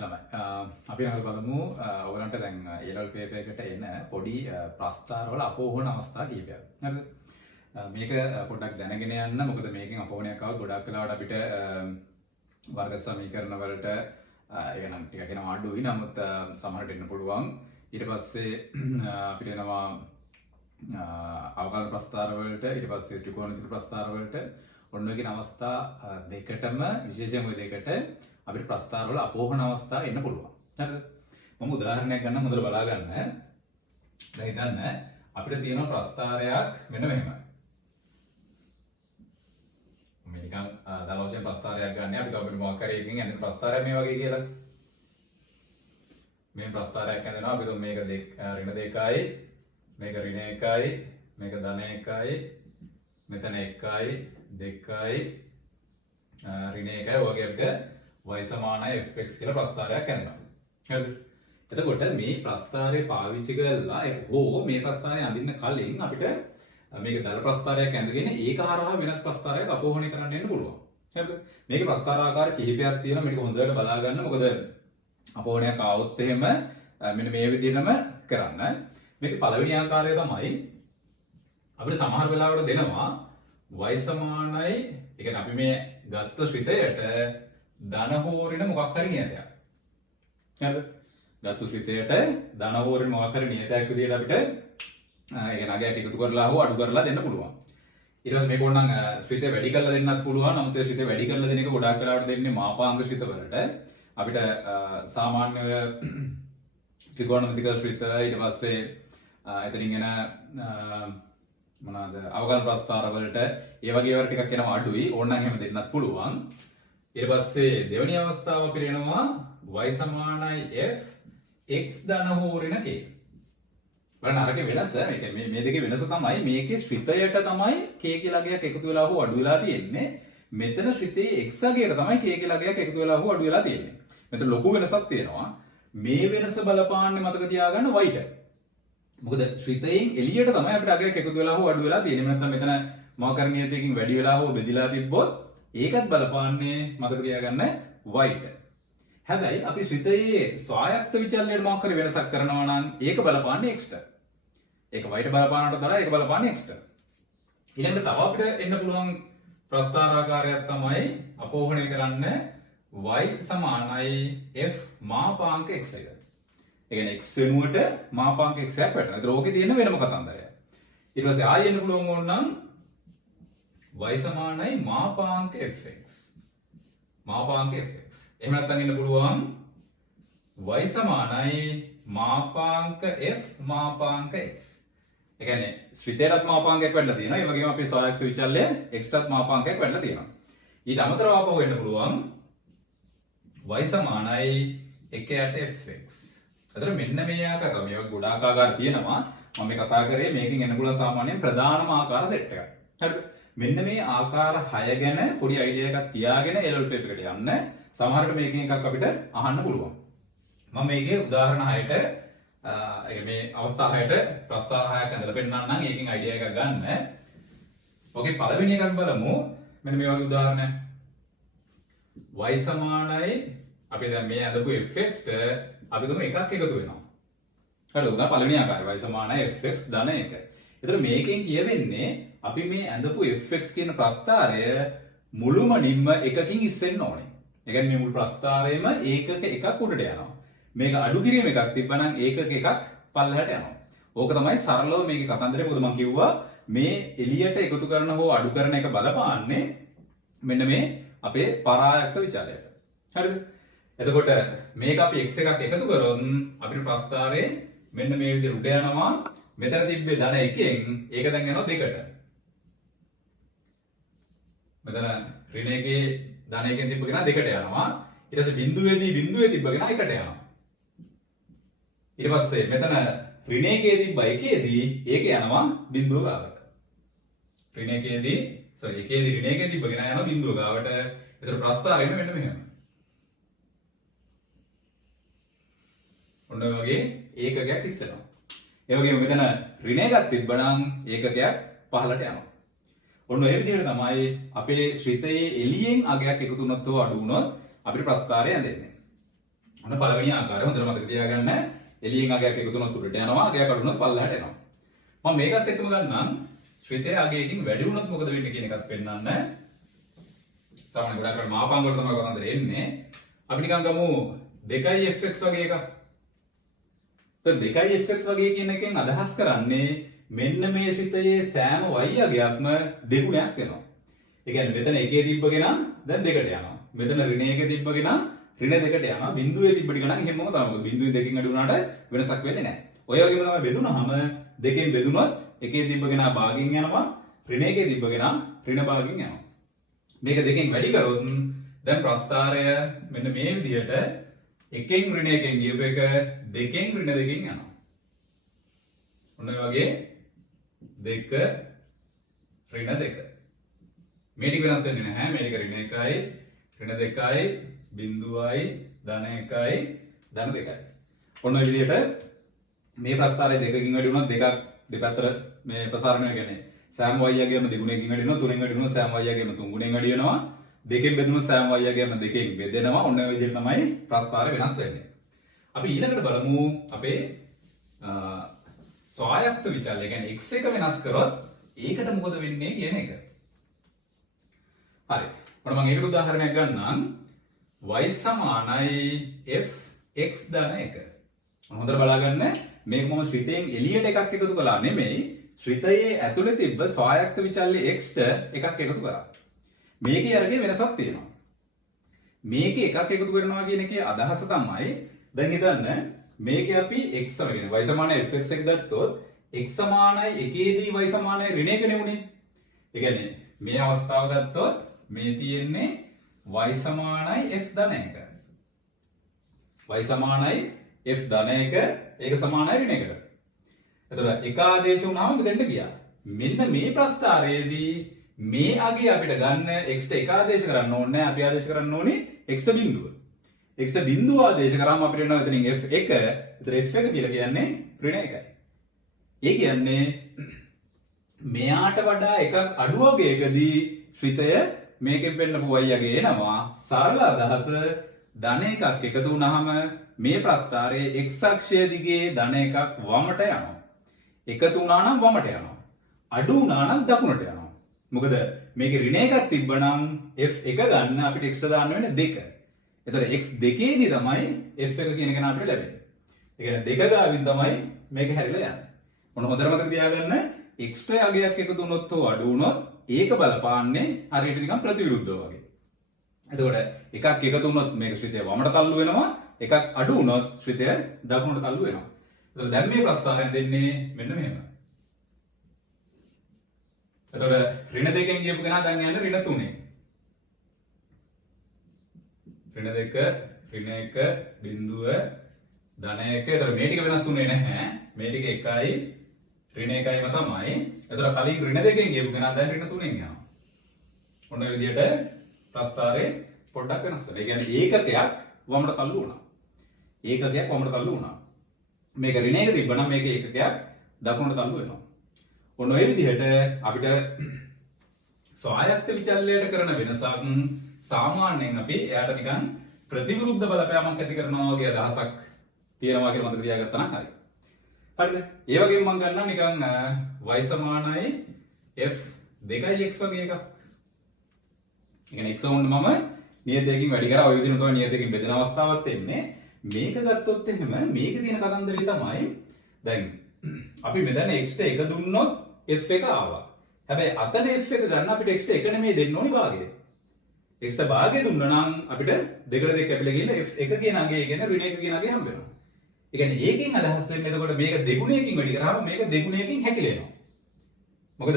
ළමයි අපි අද බලමු ඔයගලන්ට දැන් A-level paper එකට එන පොඩි ප්‍රස්තාරවල අපෝහන අවස්ථා කිහිපයක්. හරිද? මේක පොඩ්ඩක් දැනගෙන යන්න. මොකද මේකෙන් අපෝහනයක් આવොත් ගොඩක් වෙලාවට අපිට වර්ග සමීකරණ වලට එනම් ටිකක් එනවා අඩුයි. නමුත් සමහරට එන්න පුළුවන්. ඊට පස්සේ අපිට එනවා අවකලන ප්‍රස්තාර වලට, ඊට පස්සේ ත්‍රිකෝණමිති ප්‍රස්තාර වලට ඔන්න ඔය කියන අවස්ථා දෙකටම විශේෂයෙන්ම ඔය දෙකට අපිට ප්‍රස්තාර වල අපෝහන අවස්ථා එන්න පුළුවන්. හරිද? මම උදාහරණයක් ගන්න හොඳට බලා ගන්න. දැන් හිතන්න අපිට තියෙන ප්‍රස්තාරයක් මෙන්න මෙහෙමයි. මම නිකන් දල වශයෙන් ප්‍රස්තාරයක් ගන්න. අපි අපිට මොකක් හරි එකකින් ඇඳෙන ප්‍රස්තාරයක් මේ වගේ කියලා. මේ ප්‍රස්තාරයක් ඇඳෙනවා. අපි මේක ඍණ 2යි, මේක ඍණ 1යි, මේක ධන 1යි, මෙතන 1යි, 2යි, ඍණ 1යි වගේ අපිට y සමානයි fx කියලා ප්‍රස්තාරයක් ඇඳෙනවා. හරිද? එතකොට මේ ප්‍රස්තාරය පාවිච්චි කරලා හෝ මේ ප්‍රස්තාරය අඳින්න කලින් අපිට මේක දල ප්‍රස්තාරයක් ඇඳගෙන ඒක හරහා වෙනත් ප්‍රස්තාරයක් අපෝහණය කරන්න යන්න පුළුවන්. හරිද? මේකේ ප්‍රස්තාර ආකාර කිහිපයක් තියෙනවා. මේක හොඳට බලා ගන්න. මොකද අපෝහණයක් ආවොත් එහෙම මෙන්න මේ විදිහටම කරන්න. මේකේ පළවෙනි ආකාරය තමයි අපිට සමහර වෙලාවට දෙනවා y සමානයි, ඒ කියන්නේ අපි මේ ගත්ත ශ්‍රිතයට ධන හෝ ඍණ මොකක් හරි නියතයක්. හරිද? ගත්ත ශ්‍රිතයට ධන හෝ ඍණ මොකක් හරි නියතයක් විදිහට අපිට ඒ නගයක් එකතු කරලා හෝ අඩු කරලා දෙන්න පුළුවන්. ඊට පස්සේ මේක ඕනනම් ශ්‍රිතය වැඩි කරලා දෙන්නත් පුළුවන්. නමුත් ඒ ශ්‍රිතය වැඩි කරලා දෙන එක ගොඩාක් වෙලාවට දෙන්නේ මාපාංක ශ්‍රිත වලට. අපිට සාමාන්‍ය ත්‍රිකෝණමිතික ශ්‍රිත ඊට පස්සේ එතනින් එන මොනවාද අවකලන ප්‍රස්තාර වලට ඒ වගේ ඒවා ටිකක් එනවා අඩුයි. ඕනනම් එහෙම දෙන්නත් පුළුවන්. ඊට පස්සේ දෙවෙනි අවස්ථාව අපිට එනවා y සමානයි f x ධන හෝ ඍණ k. බලන්න අරකේ වෙනස මේ දෙකේ වෙනස තමයි මේකේ ශ්‍රිතයට තමයි k කියලා ගයක් එකතු වෙලා හෝ අඩු වෙලා තියෙන්නේ. මෙතන ශ්‍රිතයේ x අගයට තමයි k කියලා ගයක් එකතු වෙලා හෝ අඩු වෙලා තියෙන්නේ. මෙතන ලොකු වෙනසක් තියෙනවා. මේ වෙනස බලපාන්නේ මතක තියාගන්න y ට. මොකද ශ්‍රිතයෙන් එළියට තමයි අපිට අගයක් එකතු වෙලා හෝ අඩු වෙලා තියෙන්නේ. නැත්නම් මෙතන මාකරණීයතයකින් වැඩි වෙලා හෝ බෙදිලා තිබ්බොත් ඒකත් බලපාන්නේ මතක තියාගන්න y ට. හැබැයි අපි ශ්‍රිතයේ ස්වායත්ත විචලනයට මොකක් හරි වෙනසක් කරනවා නම් ඒක බලපාන්නේ x ට. ඒක y ට බලපානකට වඩා ඒක බලපාන්නේ x ට. ඊළඟට තව අපිට එන්න පුළුවන් ප්‍රස්තාරාකාරයක් තමයි අපෝහණය කරන්න y සමානයි f මාපාංක x එක. ඒ කියන්නේ x වෙනුවට මාපාංක x එකක් වැටෙනවා. ඒතර ඕකේ තියෙන වෙනම කතන්දරයක්. ඊට පස්සේ ආයෙ එන්න පුළුවන් ඕනනම් y සමානයි මාපාංක fx. මාපාංක fx. එහෙම නැත්නම් ඉන්න පුළුවන් y සමානයි මාපාංක f මාපාංක x. ඒ කියන්නේ ශ්‍රිතයටත් මාපාංකයක් වැඩිලා තියෙනවා. ඒ වගේම අපේ ස්වායත්ත විචල්‍ය x ටත් මාපාංකයක් වැඩිලා තියෙනවා. ඊට අමතරව ආපහු වෙන්න පුළුවන් y සමානයි 1යට fx. අතන මෙන්න මේ ආකාර මේවා ගොඩාක් ආකාර තියෙනවා. මම මේ කතා කරේ මේකෙන් එන්න පුළුවන් සාමාන්‍යයෙන් ප්‍රධානම ආකාර සෙට් එකක්. හරිද? මෙන්න මේ ආකාර 6 ගැන පොඩි අයිඩියා එකක් තියාගෙන A-level paper එකට යන්න. සමහරවිට මේකෙන් එකක් අපිට අහන්න පුළුවන්. මම මේකේ උදාහරණ 6ට මේ අවස්ථා 6ට ප්‍රස්තාර 6ක් ඇඳලා පෙන්නන්නම්. ඒකෙන් අයිඩියා එකක් ගන්න. ඔකේ පළවෙනි එකක් බලමු. මෙන්න මේ වගේ උදාහරණයක්. y සමානයි අපි දැන් මේ ඇඳපු fx ට අපි ගමු එකක් එකතු වෙනවා. හරිද? උදා පළවෙනි ආකාරය y සමානයි fx ධන 1. ඒතර මේකෙන් කියවෙන්නේ අපි මේ ඇඳපු fx කියන ප්‍රස්තාරය මුළුමනින්ම එකකින් ඉස්සෙන්න ඕනේ. ඒ කියන්නේ මේ මුළු ප්‍රස්තාරයේම ඒකක එකක් උඩට යනවා. මේක අඩු කිරීම එකක් තිබ්බනම් ඒකක එකක් පල්ලෙහාට යනවා. ඕක තමයි සරලව මේකේ කතන්දරය. මොකද මම කිව්වා මේ එළියට එකතු කරන හෝ අඩු කරන එක බලපාන්නේ මෙන්න මේ අපේ පරායත්ත විචාරයට. හරිද? එතකොට මේක අපි x එකක් එකතු කරොත් අපිට ප්‍රස්තාරයේ මෙන්න මේ විදිහට උඩ යනවා. මෙතන තිබ්බේ ධන 1කින් ඒක දැන් යනවා 2ට. මෙතන ඍණ 1 ධන 1කින් තිබ්බගෙන 2ට යනවා. ඊට පස්සේ බිඳුවේ තිබ්බගෙන 1ට යනවා. ඊට පස්සේ මෙතන ඍණ 1 තිබ්බ 1ේදී ඒක යනවා බිඳුව ගාවට. ඍණ 1ේදී ඍණ 1 තිබ්බගෙන යනවා බිඳුව ගාවට. ඒතර ප්‍රස්තාරයෙන් මෙන්න මෙහෙම. ඔන්න ඔය වගේ ඒකකයක් ඉස්සෙනවා. ඒ වගේම මෙතන ඍණ එකක් තිබ්බනම් ඒකකයක් පහළට යනවා. ඔන්න ඔය විදිහට තමයි අපේ ශ්‍රිතයේ එළියෙන් අගයක් එකතු වුණොත් හෝ අඩු වුණොත් අපිට ප්‍රස්තාරය ඇඳෙන්නේ. ඔන්න පළවෙනි ආකාරය හොඳට මතක තියාගන්න. එළියෙන් අගයක් එකතු වුණොත් උඩට යනවා, අගයක් අඩු වුණොත් පල්ලෙහාට එනවා. මම මේකත් එක්කම ගන්නම්. ශ්‍රිතය අගයකින් වැඩි වුණොත් මොකද වෙන්නේ කියන එකත් පෙන්නන්න. සාමාන්‍ය ගොඩක් අය මාපංග වල තමයි කරන්නේ එන්නේ. අපි නිකන් ගමු 2fx වගේ එකක්. તો 2fx වගේ කියන එකෙන් අදහස් කරන්නේ මෙන්න මේ ශ්‍රිතයේ සෑම y අගයක්ම දෙගුණයක් වෙනවා. ඒ කියන්නේ මෙතන එකේ තිබ්බගෙන දැන් දෙකට යනවා. මෙතන ඍණ එකේ තිබ්බගෙන ඍණ දෙකට යනවා. බිඳුවේ තිබ්බ ටික නම් එහෙමම තමයි. මොකද බිඳුවෙන් දෙකකින් අඩු වුණාට වෙනසක් වෙන්නේ නැහැ. ඔය වගේම තමයි බෙදුනහම දෙකෙන් බෙදුනොත් එකේ තිබ්බගෙන භාගයෙන් යනවා. ඍණ එකේ තිබ්බගෙන ඍණ භාගයෙන් යනවා. මේක දෙකෙන් වැඩි කරොත් දැන් ප්‍රස්ථාරය මෙන්න මේ විදිහට එකෙන් ඍණ එකෙන් ගියපු එක දෙකෙන් ඍණ දෙකෙන් යනවා. ඔන්න ඔය වගේ දෙක ඍණ දෙක. මේ ටික වෙනස් වෙන්නේ නැහැ. මේ ටික ඍණ එකයි ඍණ දෙකයි බිඳුවයි ධන එකයි ධන දෙකයි. ඔන්න ඔය විදිහට මේ ප්‍රස්ථාරය දෙකකින් වැඩි වුණොත් දෙකක් දෙපැත්තට මේ ප්‍රසාරණය වෙන්නේ. සෑම y අගයම දෙගුණයකින් වැඩි වෙනවා. තුනෙන් වැඩි වෙනවා. සෑම y අගයම තුන් ගුණයෙන් වැඩි වෙනවා. දෙකෙන් බෙදුණොත් සෑම y අගයම දෙකෙන් බෙදෙනවා. ඔන්න ඔය විදිහට තමයි ප්‍රස්ථාරය වෙනස් වෙන්නේ. අපි ඊළඟට බලමු අපේ ස්වායක්ත විචල්‍ය. කියන්නේ x එක වෙනස් කරොත් ඒකට මොකද වෙන්නේ කියන එක. හරි. මම ඒකට උදාහරණයක් ගන්නම්. y සමානයි f(x) ධන 1. හොඳට බලාගන්න. මේක මම ශ්‍රිතයෙන් එළියට එකක් එකතු කළා නෙමෙයි. ශ්‍රිතයේ ඇතුලේ තිබ්බ ස්වායක්ත විචල්‍ය x ට එකක් එකතු කරා. මේකේ අරගේ වෙනසක් තියෙනවා. මේකේ එකක් එකතු කරනවා කියන එකේ අදහස තමයි දැන් හිතන්න මේකේ අපි x සමගෙන y සමානයි fx එක ගත්තොත් x සමානයි 1දී y සමානයි ඍණ 1 නෙමුනේ. ඒ කියන්නේ මේ අවස්ථාව ගත්තොත් මේ තියෙන්නේ y සමානයි f ධන 1. y සමානයි f ධන 1 ඒක සමානයි ඍණ 1කට. එතකොට එක ආදේශ වුණාම මෙතෙන්ට ගියා. මෙන්න මේ ප්‍රස්ථාරයේදී මේ අගය අපිට ගන්න x ට එක ආදේශ කරන්න ඕනේ නැහැ. අපි ආදේශ කරන්න ඕනේ x ට බිඳුව. x ට බිඳුව ආදේශ කරාම අපිට එනවා එතනින් f1. එතකොට f1 කියලා කියන්නේ ඍණ 1යි. ඒ කියන්නේ මෙයාට වඩා එකක් අඩු අගයකදී ශ්‍රිතය මේකෙන් පෙන්නපු y අගය එනවා. සරල අදහස ධන එකක් එකතු වුණාම මේ ප්‍රස්ථාරයේ x අක්ෂය දිගේ ධන එකක් වමට යනවා. එකතු වුණා නම් වමට යනවා. අඩු වුණා නම් දකුණට යනවා. මොකද මේකේ ඍණ එකක් තිබ්බනම් f1 ගන්න අපිට x දාන්න වෙන්නේ 2. එතකොට x දෙකේදී තමයි f1 කියන එක අපිට ලැබෙන්නේ. ඒ කියන්නේ දෙක ගාවින් තමයි මේක හැරිලා යන්නේ. මොන හොඳට මතක තියාගන්න x ට අගයක් එකතු වුණොත් හෝ අඩු වුණොත් ඒක බලපාන්නේ හරියට නිකන් ප්‍රතිවිරුද්ධව වගේ. එතකොට එකක් එකතු වුණොත් මේක ශ්‍රිතය වමට තල්ලු වෙනවා. එකක් අඩු වුණොත් ශ්‍රිතය දකුණට තල්ලු වෙනවා. එතකොට දැන් මේ ප්‍රස්ථාරයෙන් දෙන්නේ මෙන්න මෙහෙම. එතකොට ඍණ දෙකෙන් ගියපු කෙනා දැන් යන්නේ ඍණ 3. ඍණ 2 ඍණ 1 බිඳුව ධන 1. එතකොට මේ ටික වෙනස් වුණේ නැහැ. මේ ටික එකයි ඍණ 1යිම තමයි. එතකොට කලින් ඍණ 2කින් ගියපු කෙනා දැන් ඍණ 3කින් යනවා. ඔන්න ඔය විදිහට ප්‍රස්ථාරේ පොඩ්ඩක් වෙනස් වෙනවා. ඒ කියන්නේ ඒකකයක් වමට තල්ලු වුණා. ඒකකයක් වමට තල්ලු වුණා. මේක ඍණ 1 තිබ්බනම් මේක ඒකකයක් දකුණට තල්ලු වෙනවා. ඔන්න ඔය විදිහට අපිට ස්වායත්ත විචල්‍යයට කරන වෙනසක් සාමාන්‍යයෙන් අපි එයාට නිකන් ප්‍රතිවිරුද්ධ බලපෑමක් ඇති කරනවා වගේ අදහසක් තියෙනවා කියලා මතක තියාගත්තා නම් හරියි. හරිද? ඒ වගේම මම ගන්නම් නිකන් y සමානයි f2x වගේ එකක්. ඒ කියන්නේ x වුණ මම නියතයකින් වැඩි කරා ඔය විදිහට තමයි නියතයකින් බෙදෙන අවස්ථාවක් එන්නේ. මේක ගත්තොත් එහෙම මේක තියෙන කතන්දරය තමයි දැන් අපි මෙතන x ට 1 දුන්නොත් f1 ආවා. හැබැයි අතන f1 ගන්න අපිට x ට 1 නෙමෙයි දෙන්න ඕනි භාගය. x ට භාගය දුන්නා නම් අපිට 2ට 2 කැපිලා ගිහින් f1 කියන අගය කියන ඍණ 1 කියන අගය හම්බ වෙනවා. ඒ කියන්නේ ඒකෙන් අදහස් වෙන්නේ එතකොට මේක දෙගුණයකින් වැඩි කරාම මේක දෙගුණයකින් හැකිලෙනවා. මොකද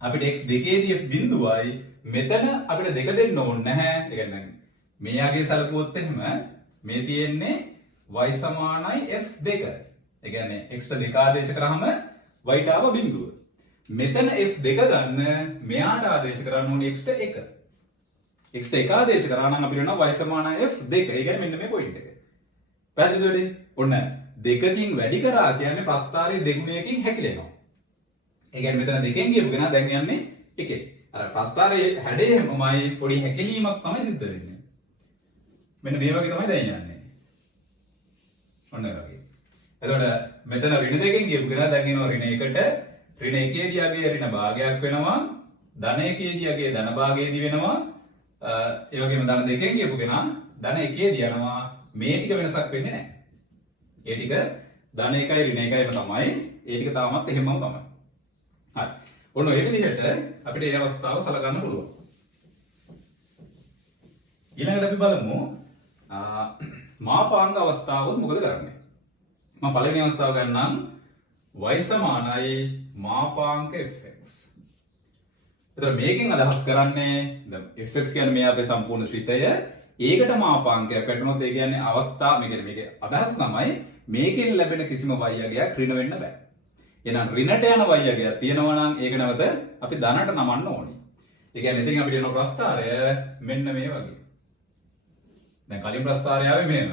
අපිට x දෙකේදී f බිඳුවයි මෙතන අපිට 2 දෙන්න ඕනේ නැහැ. ඒ කියන්නේ මේ අගය සලකුවොත් එහෙම මේ තියෙන්නේ y සමානයි f2. ඒ කියන්නේ x ට 2 ආදේශ කරාම y ට ආව බිඳුව. මෙතන f2 ගන්න මෙයාට ආදේශ කරන්න ඕනේ x ට 1. x ට 1 ආදේශ කරා නම් අපිට වෙනවා y සමානයි f2. ඒ කියන්නේ මෙන්න මේ පොයින්ට් එක. පැහැදිලිද? ඔන්න දෙකකින් වැඩි කරා කියන්නේ ප්‍රස්ථාරයේ දෙගුණයකින් හැකිලෙනවා. ඒ කියන්නේ මෙතන දෙකෙන් ගියපු කෙනා දැන් යන්නේ එකේ. අර ප්‍රස්ථාරයේ හැඩයමයි පොඩි හැකිලීමක් තමයි සිද්ධ වෙන්නේ. මෙන්න මේ වගේ තමයි දැන් යන්නේ. ඔන්න ඒ වගේ. එතකොට මෙතන ඍණ දෙකෙන් කියපු කෙනා දැන් එනවා ඍණ 1ට ඍණ 1 දිගේ ඍණ භාගයක් වෙනවා ධන 1 දිගේ ධන භාගයේදී වෙනවා ඒ වගේම ධන දෙකෙන් කියපු කෙනා ධන 1 දී යනවා මේ ටික වෙනසක් වෙන්නේ නැහැ. ඒ ටික ධන 1යි ඍණ 1යිම තමයි. ඒ ටික තාමත් එහෙමම තමයි. හරි. ඔන්න ඔය විදිහට අපිට මේ අවස්ථාව සලකන්න පුළුවන්. ඊළඟට අපි බලමු මාපාංග අවස්ථාවොත් මොකද කරන්නේ? මම පළවෙනි අවස්ථාව ගන්නම් y සමානයි මාපාංක fx. එතකොට මේකෙන් අදහස් කරන්නේ දැන් fx කියන්නේ මේ අපේ සම්පූර්ණ ශ්‍රිතය ඒකට මාපාංකයක් වැටුනොත් ඒ කියන්නේ අවස්ථාව මේකේ අදහස් තමයි මේකෙන් ලැබෙන කිසිම y අගයක් ඍණ වෙන්න බෑ. එහෙනම් ඍණට යන y අගයක් තියෙනවා නම් ඒක නැවත අපි ධනට නමන්න ඕනි. ඒ කියන්නේ ඉතින් අපිට එන ප්‍රස්ථාරය මෙන්න මේ වගේ. දැන් කලින් ප්‍රස්ථාරය ආවේ මෙහෙම.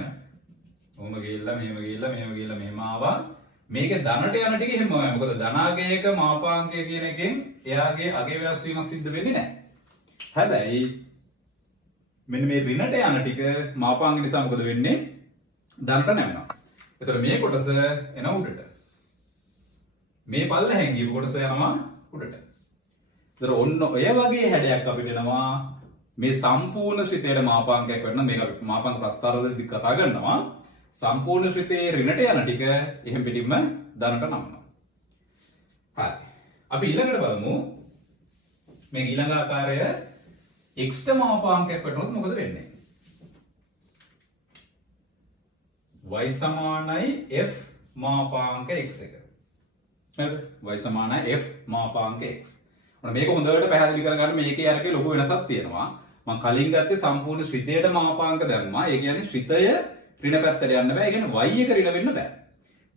ඔහොම ගිහිල්ලා මෙහෙම ගිහිල්ලා මෙහෙම ගිහිල්ලා මෙහෙම ආවා. මේකේ ධනට යන ටික එහෙමමයි. මොකද ධනාගයක මාපාංකය කියන එකෙන් එයාගේ අගේ වෙනස් වීමක් සිද්ධ වෙන්නේ නැහැ. හැබැයි මෙන්න මේ ඍණට යන ටික මාපාංක නිසා මොකද වෙන්නේ? ධනට නැවෙනවා. එතකොට මේ කොටස එන උඩට. මේ පල්ලෙහෙන් ගිහපු කොටස යනවා උඩට. එතකොට ඔන්න ඔය වගේ හැඩයක් අපිට එනවා. මේ සම්පූර්ණ ශ්‍රිතයේ මාපාංකයක් වෙන්න මේක අපි මාපාංක ප්‍රස්තාරවලදී කතා කරනවා. සම්පූර්ණ ශ්‍රිතයේ ඍණට යන ටික එහෙම් පිටින්ම ධනට නමනවා. හරි. අපි ඊළඟට බලමු මේ ඊළඟ ආකාරය x ට මාපාංකයක් වටනොත් මොකද වෙන්නේ? y සමානයි f මාපාංක x එක. හරිද? y සමානයි f මාපාංක x. ඔන්න මේක හොඳට පැහැදිලි කරගන්න මේකේ අරකේ ලොකු වෙනසක් තියෙනවා. මම කලින් ගත්තේ සම්පූර්ණ ශ්‍රිතයට මාපාංක දැම්මා. ඒ කියන්නේ ශ්‍රිතය ඍණ පැත්තට යන්න බෑ. ඒ කියන්නේ y එක ඍණ වෙන්න බෑ.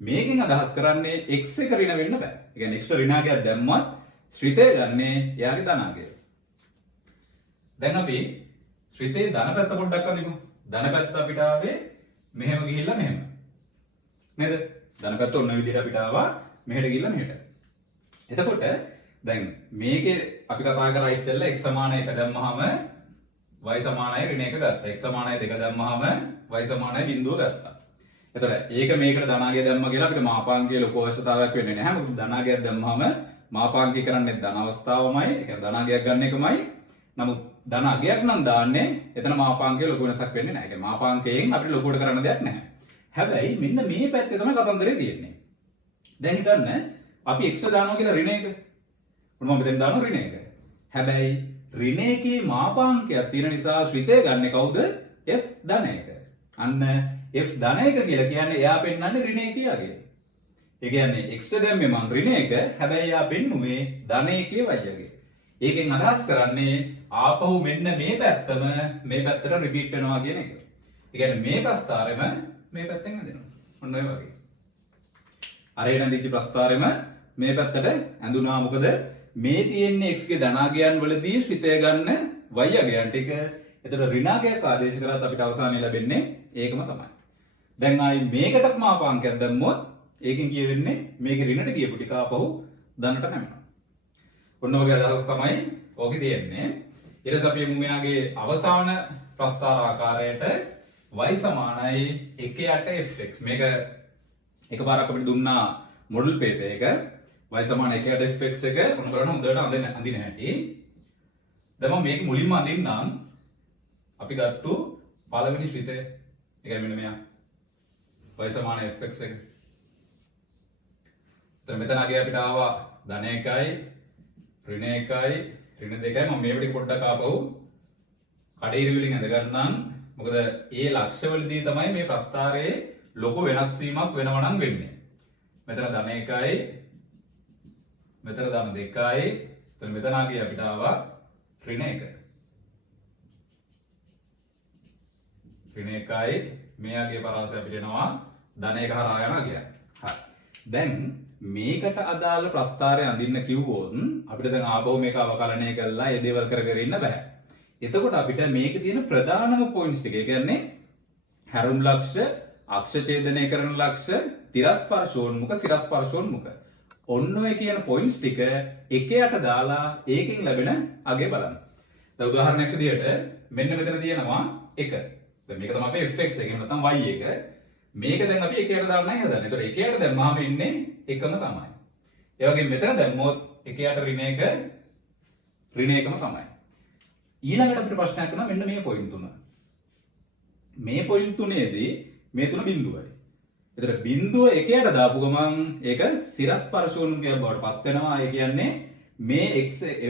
මේකෙන් අදහස් කරන්නේ x එක ඍණ වෙන්න බෑ. ඒ කියන්නේ x ඍණාගයක් දැම්මත් ශ්‍රිතය ගන්නේ එයාගේ ධනාගය. දැන් අපි ශ්‍රිතේ ධන පැත්ත පොඩ්ඩක් අඳිමු. ධන පැත්ත අපිට ආවේ මෙහෙම ගිහිල්ලා මෙහෙම. නේද? ධන පැත්ත ඔන්න විදිහට අපිට ආවා මෙහෙට ගිහිල්ලා මෙහෙට. එතකොට දැන් මේකේ අපි කතා කරා ඉස්සෙල්ලා x සමානයි 1 දැම්මහම y සමානයි ඍණ 1 ගත්තා. x සමානයි 2 දැම්මහම y සමානයි බිඳුව ගත්තා. එතකොට ඒක මේකට ධනාගය දැම්ම කියලා අපිට මාපාංකයේ ලොකු අවශ්‍යතාවයක් වෙන්නේ නැහැ. මොකද ධනාගයක් දැම්මහම මාපාංකය කරන්නේ ධන අවස්ථාවමයි. ඒ කියන්නේ ධනාගයක් ගන්න එකමයි. නමුත් ධනාගයක් නම් දාන්නේ එතන මාපාංකයේ ලොකු වෙනසක් වෙන්නේ නැහැ. ඒ කියන්නේ මාපාංකයෙන් අපිට ලොකුවට කරන්න දෙයක් නැහැ. හැබැයි මෙන්න මේ පැත්තේ තමයි කතන්දරේ තියෙන්නේ. දැන් හිතන්න අපි x දානවා කියලා ඍණ 1. මම මෙතෙන් දානවා ඍණ 1. හැබැයි ඍණ 1 මාපාංකයක් තියෙන නිසා ශ්‍රිතය ගන්න කවුද? f ධන 1. අන්න f ධන 1 කියලා කියන්නේ එයා පෙන්වන්නේ ඍණ 1 යගේ. ඒ කියන්නේ x දැම්මේ මම ඍණ 1. හැබැයි එයා පෙන්නුවේ ධන 1 වයියගේ. ඒකෙන් අදහස් කරන්නේ ආපහු මෙන්න මේ පැත්තම මේ පැත්තට රිපීට් වෙනවා කියන එක. ඒ කියන්නේ මේ ප්‍රස්ථාරෙම මේ පැත්තෙන් ඇදෙනවා. ඔන්න ඔය වගේ. අර එන දිච්ච ප්‍රස්ථාරෙම මේ පැත්තට ඇඳුනා. මොකද මේ තියෙන්නේ x ගේ ධනාගයන් වලදී ශ්‍රිතය ගන්න y අගයන් ටික. එතකොට ඍණාගයක් ආදේශ කරත් අපිට අවසානයේ ලැබෙන්නේ ඒකම තමයි. දැන් ආයි මේකටත් මාපාංකයක් දැම්මොත් ඒකෙන් කියවෙන්නේ මේකේ ඍණට ගියපු ටික ආපහු ධනට නැමෙනවා. ඔන්න ඔයගේ අදහස් තමයි ඕකේ තියෙන්නේ. ඊට පස්සේ අපි මෙයාගේ අවසාන ප්‍රස්ථාර ආකාරයට y සමානයි 1 fx. මේක එකපාරක් අපිට දුන්නා මොඩල් පේපර් එක. y සමානයි 1 fx එක ඔන්න බලන්න හොඳට අඳින හැටි. දැන් මම මේක මුලින්ම අඳින්නම්. අපි ගත්තු පළවෙනි ශ්‍රිතය. ඒකයි මෙන්න මෙයා. y සමානයි fx එක. දැන් මෙතන අගේ අපිට ආවා ධන 1යි ඍණ 1යි ඍණ 2යි. මම මේ පිටි පොඩ්ඩක් ආපහු කඩේරි වලින් අඳ ගන්නම්. මොකද ඒ ලක්ෂවලදී තමයි මේ ප්‍රස්ථාරයේ ලොකු වෙනස් වීමක් වෙනව නම් වෙන්නේ. මෙතන ධන 1යි මෙතන ධන 2යි එතන මෙතන ආගේ අපිට ආවා ඍණ 1. ඍණ 1යි මෙයාගේ පරාසය අපිට එනවා ධන 1 හරහා යනවා කියලා. හරි. දැන් මේකට අදාළ ප්‍රස්ථාරය අඳින්න කිව්වොත් අපිට දැන් ආපහු මේක අවකලනය කරලා ඒ දේවල් කර කර ඉන්න බෑ. එතකොට අපිට මේකේ තියෙන ප්‍රධානම පොයින්ට්ස් ටික. ඒ කියන්නේ හැරුම් ලක්ෂ, අක්ෂ ඡේදනය කරන ලක්ෂ, තිරස්පර්ශෝන්මුඛ, සිරස්පර්ශෝන්මුඛ. ඔන්න ඔය කියන පොයින්ට්ස් ටික එක යට දාලා ඒකෙන් ලැබෙන අගය බලන්න. දැන් උදාහරණයක් විදියට මෙන්න මෙතන තියෙනවා 1. දැන් මේක තමයි අපේ fx එක. එහෙම නැත්නම් y එක. මේක දැන් අපි එකයට දාන්නයි හදන්නේ. ඒතකොට එකයට දැම්මම ඉන්නේ එකම තමයි. ඒ වගේම මෙතන දැම්මොත් එකයට ඍණ එකම තමයි. ඊළඟට අපිට ප්‍රශ්නයක් කරනවා මෙන්න මේ පොයින්ට් තුන. මේ පොයින්ට් තුනේදී මේ තුන බිඳුවයි. එතකොට බිඳුව එකයට දාපු ගමන් ඒක සිරස් ස්පර්ශෝන්මුඛයක් බවට පත් වෙනවා. ඒ කියන්නේ මේ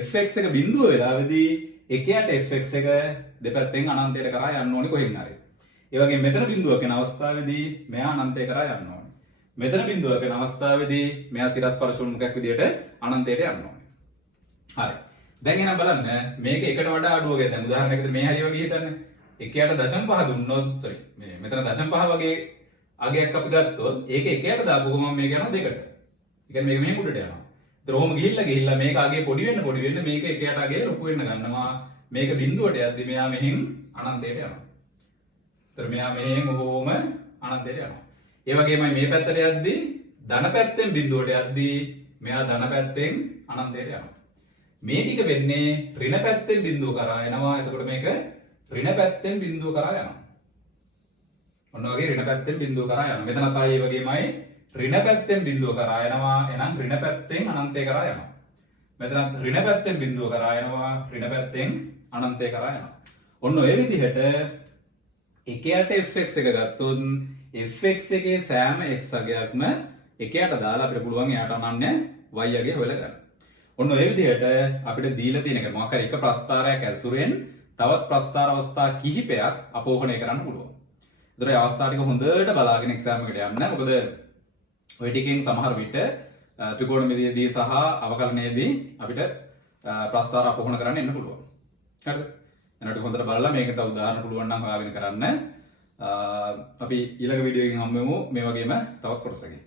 fx එක බිඳුව වෙලාවේදී එකයට fx එක දෙපැත්තෙන් අනන්තයට කරා යන්න ඕනේ කොහෙන් හරි. ඒ වගේම මෙතන බිඳුවක වෙන අවස්ථාවේදී මෙයා අනන්තය කරා යන්න ඕනේ. මෙතන බිඳුවක වෙන අවස්ථාවේදී මෙයා සිරස් ස්පර්ශෝන්මුඛයක් විදියට අනන්තයට යන්න ඕනේ. හරි. දැන් එහෙනම් බලන්න මේක එකට වඩා අඩු වගේ දැන් උදාහරණයකට මේ හරිය වගේ හිතන්න. එකයට 0.5 දුන්නොත් sorry මෙතන 0.5 වගේ අගයක් අපි ගත්තොත් ඒක එකයට දාපු ගමන් මේක යනවා දෙකට. ඒ කියන්නේ මේක මෙහෙම උඩට යනවා. ඒතර ඔහොම ගිහිල්ලා මේක අගේ පොඩි වෙන්න මේක එකයට අගේ ලොකු වෙන්න ගන්නවා. මේක බිඳුවට යද්දි මෙයා මෙහෙන් අනන්තයට යනවා. ඒතර මෙයා මෙහෙන් ඔහොම අනන්තයට යනවා. ඒ වගේමයි මේ පැත්තට යද්දි ධන පැත්තෙන් බිඳුවට යද්දි මෙයා ධන පැත්තෙන් අනන්තයට යනවා. මේ ටික වෙන්නේ ඍණ පැත්තෙන් බිඳුව කරා යනවා. එතකොට මේක ඍණ පැත්තෙන් බිඳුව කරා යනවා. ඔන්න වගේ ඍණ පැත්තෙන් බිඳුව කරා යනවා. මෙතනත් ආයේ ඒ වගේමයි ඍණ පැත්තෙන් බිඳුව කරා යනවා. එහෙනම් ඍණ පැත්තෙන් අනන්තය කරා යනවා. මෙතනත් ඍණ පැත්තෙන් බිඳුව කරා යනවා. ඍණ පැත්තෙන් අනන්තය කරා යනවා. ඔන්න ඔය විදිහට එකයට fx එක ගත්තොත් fx එකේ සෑම x අගයක්ම එකයට දාලා අපිට පුළුවන් එයාට අනන්‍ය y අගය හොයලා ගන්න. ඔන්න ඔය විදිහට අපිට දීලා තියෙන එක මොකක් හරි එක ප්‍රස්ථාරයක් ඇසුරෙන් තවත් ප්‍රස්ථාර අවස්ථා කිහිපයක් අපෝහණය කරන්න පුළුවන්. ඒතර ඒ අවස්ථා ටික හොඳට බලාගෙන එක්සෑම් එකට යන්න. මොකද ඔය ටිකෙන් සමහර විට ත්‍රිකෝණමිතියදී සහ අවකලනයේදී අපිට ප්‍රස්ථාර අපෝහණ කරන්න එන්න පුළුවන්. හරිද? එනකොට හොඳට බලලා මේක තව උදාහරණ පුළුවන් නම් හොයාගෙන කරන්න. අපි ඊළඟ වීඩියෝ එකකින් හම්බ වෙමු මේ වගේම තවත් කොටසකින්.